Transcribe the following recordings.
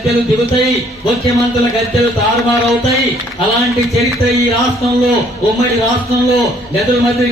గద్దెలు దిగుతాయి, ముఖ్యమంత్రుల గద్దెలు తారుమారవుతాయి. అలాంటి చరిత్ర ఈ రాష్ట్రంలో, ఉమ్మడి రాష్ట్రంలో నెదురుమద్రి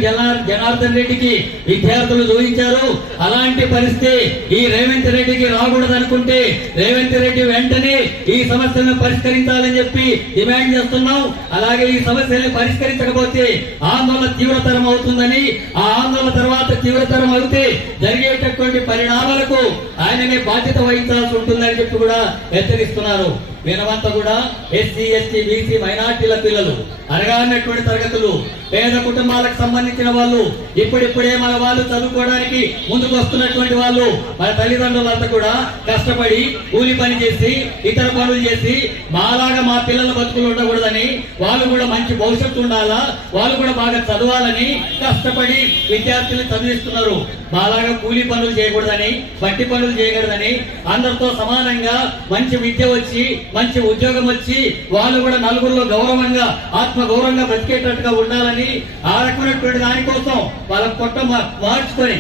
జనార్దన్ రెడ్డికి విద్యార్థులు చూపించారు. అలాంటి పరిస్థితి ఈ రేవంత్ రెడ్డికి రాకూడదనుకుంటే రేవంత్ రెడ్డి వెంటనే ఈ సమస్యలను పరిష్కరించాలని చెప్పి డిమాండ్ చేస్తున్నాం. అలాగే ఈ సమస్యలను పరిష్కరించకపోతే ఆందోళన తీవ్రతరం అవుతుందని, ఆ ఆందోళన తర్వాత తీవ్రతరం అయితే జరిగేటటువంటి పరిణామాలకు ఆయననే బాధ్యత వహించాల్సి ఉంటుందని చెప్పి కూడా హెచ్చరిస్తున్నారు. వీరమంతా కూడా ఎస్సీ, ఎస్టీ, బీసీ, మైనార్టీల పిల్లలు, అరగానటువంటి తరగతులు, పేద కుటుంబాలకు సంబంధించిన వాళ్ళు, ఇప్పుడిప్పుడే మన వాళ్ళు చదువుకోవడానికి ముందుకు వస్తున్నటువంటి వాళ్ళు, మన తల్లిదండ్రులంతా కూడా కష్టపడి కూలి పని చేసి ఇతర పనులు చేసి మాలాగా మా పిల్లల బతుకులు ఉండకూడదని, వాళ్ళు కూడా మంచి భవిష్యత్తు ఉండాలా, వాళ్ళు కూడా బాగా చదవాలని కష్టపడి విద్యార్థులు చదివిస్తున్నారు. మాలాగా కూలీ పనులు చేయకూడదని, బట్టి పనులు చేయకూడదని, అందరితో సమానంగా మంచి విద్య వచ్చి మంచి ఉద్యోగం వచ్చి వాళ్ళు కూడా నలుగురిలో గౌరవంగా ఆత్మ గౌరవంగా బతికేటట్టుగా ఉండాలని, ఆ రకమైనటువంటి దానికోసం వాళ్ళ పొట్ట మార్చుకొని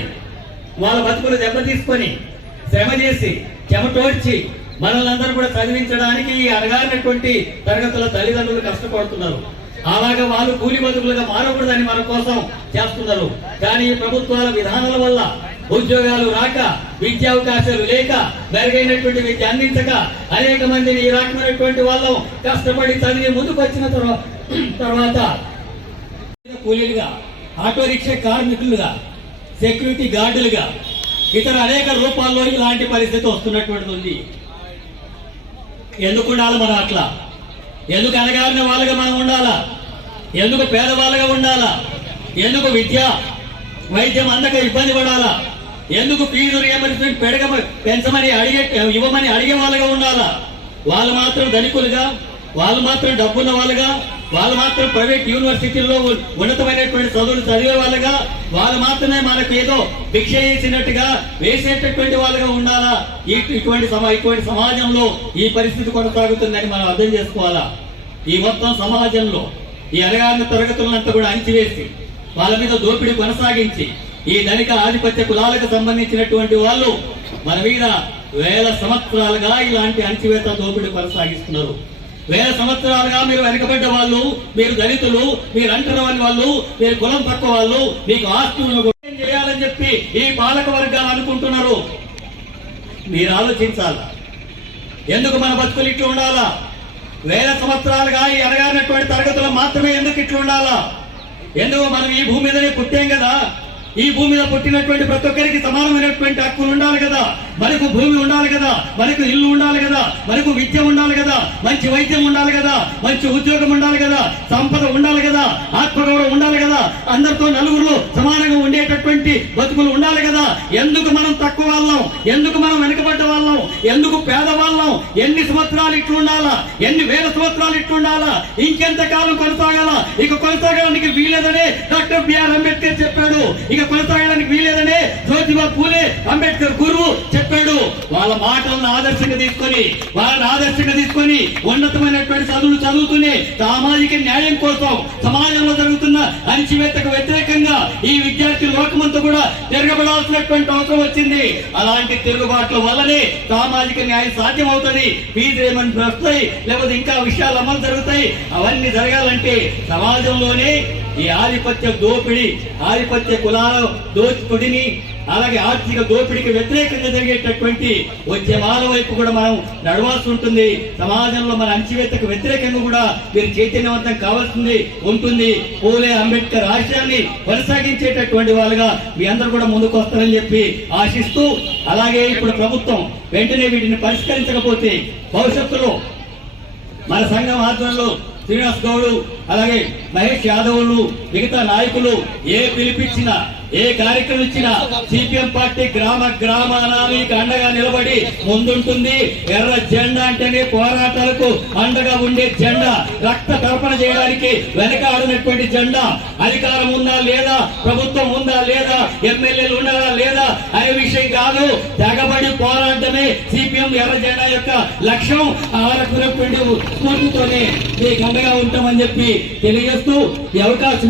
వాళ్ళ బతుకులు దెబ్బతీసుకొని శ్రమ చేసి చెమటోడ్చి మనల్ని అందరూ కూడా చదివించడానికి ఈ అడగారినటువంటి తరగతుల తల్లిదండ్రులు కష్టపడుతున్నారు. అలాగా వాళ్ళు కూలి బతుకులుగా మారకూడదని మన కోసం చేస్తున్నారు. కానీ ప్రభుత్వాల విధానాల వల్ల ఉద్యోగాలు రాక, విద్యా అవకాశాలు లేక, మెరుగైనటువంటి విద్య అందించక అనేక మందిని ఈ రకమైనటువంటి వాళ్ళు కష్టపడి చదివి ముందుకు వచ్చిన తర్వాత కూలీలుగా, ఆటో రిక్షా కార్మికులుగా, సెక్యూరిటీ గార్డులుగా, ఇతర అనేక రూపాల్లో ఇలాంటి పరిస్థితి వస్తున్నటువంటిది ఉంది. ఎందుకు ఉండాలి మనం అట్లా? ఎందుకు అనగారిన వాళ్ళగా మనం ఉండాలా? ఎందుకు పేదవాళ్ళగా ఉండాలా? ఎందుకు విద్య వైద్యం అందక ఇబ్బంది పడాలా? ఎందుకు ఫీజు రియంబర్స్మెంట్ పెంచమని ఇవ్వమని అడిగే వాళ్ళగా ఉండాలా? వాళ్ళు మాత్రం ధనికులుగా, వాళ్ళు మాత్రం డబ్బున్న వాళ్ళుగా, వాళ్ళు మాత్రం ప్రైవేట్ యూనివర్సిటీల్లో ఉన్నతమైనటువంటి చదువులు చదివే వాళ్ళగా, వాళ్ళు మాత్రమే మనకు ఏదో భిక్ష వేసినట్టుగా వేసేటటువంటి వాళ్ళగా ఉండాలా? ఇటువంటి సమాజంలో ఈ పరిస్థితి కొనసాగుతుందని మనం అర్థం చేసుకోవాలా? ఈ మొత్తం సమాజంలో ఈ అణగారిన తరగతులంతా కూడా అణిచివేసి వాళ్ళ మీద దోపిడీ కొనసాగించి ఈ ధనిక ఆధిపత్య కులాలకు సంబంధించినటువంటి వాళ్ళు మన మీద వేల సంవత్సరాలుగా ఇలాంటి అణచివేత దోపిడీ కొనసాగిస్తున్నారు. వేల సంవత్సరాలుగా మీరు వెనకబడ్డ వాళ్ళు, మీరు దళితులు, మీరు అంటరాని వాళ్ళు, మీరు కులం తక్కువ వాళ్ళు, మీకు ఆస్తులను చేయాలని చెప్పి ఈ పాలక వర్గాలు అనుకుంటున్నారు. మీరు ఆలోచించాలా? ఎందుకు మన బతుకులు ఇట్లా ఉండాలా? వేల సంవత్సరాలుగా ఈ అడగానటువంటి తరగతులు మాత్రమే ఎందుకు ఇట్లా ఉండాలా? ఎందుకు మనం ఈ భూమి మీదనే పుట్టాం కదా, ఈ భూమి మీద పుట్టినటువంటి ప్రతి ఒక్కరికి సమానమైనటువంటి హక్కులు ఉండాలి కదా, మనకు భూమి ఉండాలి కదా, మనకు ఇల్లు ఉండాలి కదా, మనకు విద్య ఉండాలి కదా, మంచి వైద్యం ఉండాలి కదా, మంచి ఉద్యోగం ఉండాలి కదా, సంపద ఉండాలి కదా, ఆత్మగౌరవం ఉండాలి కదా, అందరితో నలుగురు సమానంగా ఉండేటటువంటి బతుకులు ఉండాలి కదా. ఎందుకు మనం తక్కువ వాళ్ళం? ఎందుకు మనం వెనుకబడ్డ వాళ్ళం? ఎందుకు పేదవాళ్ళం? ఎన్ని సంవత్సరాలు ఇట్లుండాలా? ఎన్ని వేల సంవత్సరాలు ఇట్లుండాలా? ఇంకెంత కాలం కొనసాగాలా? ఇక కొనసాగడానికి వీలేదనే డాక్టర్ బిఆర్ అంబేద్కర్ చెప్పాడు. ఇక కొనసాగడానికి వీలేదనే జ్యోతిబా పూలే అంబేద్కర్ గురువు చెప్పాడు. వాళ్ళ మాటలను ఆదర్శంగా తీసుకొని ఉన్నతమైనటువంటి చదువులు చదువుతూనే సామాజిక న్యాయం కోసం సమాజంలో జరుగుతున్న అణచివేతకు వ్యతిరేకంగా ఈ విద్యార్థి లోకమంతా కూడా తిరగబడాల్సినటువంటి అవసరం వచ్చింది. అలాంటి తిరుగుబాట్ల వల్లనే సామాజిక న్యాయం సాధ్యం అవుతుంది. ఫీజు ఏమని వస్తాయి, లేకపోతే ఇంకా విషయాలు అమలు జరుగుతాయి. అవన్నీ జరగాలంటే సమాజంలోనే ఈ ఆధిపత్య దోపిడి, ఆధిపత్య కులాల దోపిడిని, అలాగే ఆర్థిక దోపిడికి వ్యతిరేకంగా జరిగేటటువంటి ఉద్యమాల వైపు కూడా మనం నడవాల్సి ఉంటుంది. సమాజంలో మన అణచివేతకు వ్యతిరేకంగా కూడా మీరు చైతన్యవంతం కావాల్సింది ఉంటుంది. పూలే అంబేద్కర్ ఆశయాన్ని కొనసాగించేటటువంటి వాళ్ళుగా మీ అందరూ కూడా ముందుకు వస్తారని చెప్పి ఆశిస్తూ, అలాగే ఇప్పుడు ప్రభుత్వం వెంటనే వీటిని పరిష్కరించకపోతే భవిష్యత్తులో మన సంఘం ఆధ్వర్యంలో శ్రీనివాస్ గౌడ్, అలాగే మహేష్ యాదవ్లు, మిగతా నాయకులు ఏ పిలిపించినా, ఏ కార్యక్రమం ఇచ్చినా సిపిఎం పార్టీ గ్రామాన మీకు అండగా నిలబడి ముందుంటుంది. ఎర్ర జెండా అంటేనే పోరాటాలకు అండగా ఉండే జెండా, రక్త తర్పణ చేయడానికి వెనకాడినటువంటి జెండా. అధికారం ఉందా లేదా, ప్రభుత్వం ఉందా లేదా, ఎమ్మెల్యేలు ఉన్నారా లేదా అనే విషయం కాదు. తెగబడి పోరాటమే సిపిఎం ఎర్ర జెండా యొక్క లక్ష్యం. ఆ రకమైనటువంటి స్ఫూర్తితోనే మీకు అండగా ఉంటామని చెప్పి తెలియజేస్తూ ఈ అవకాశం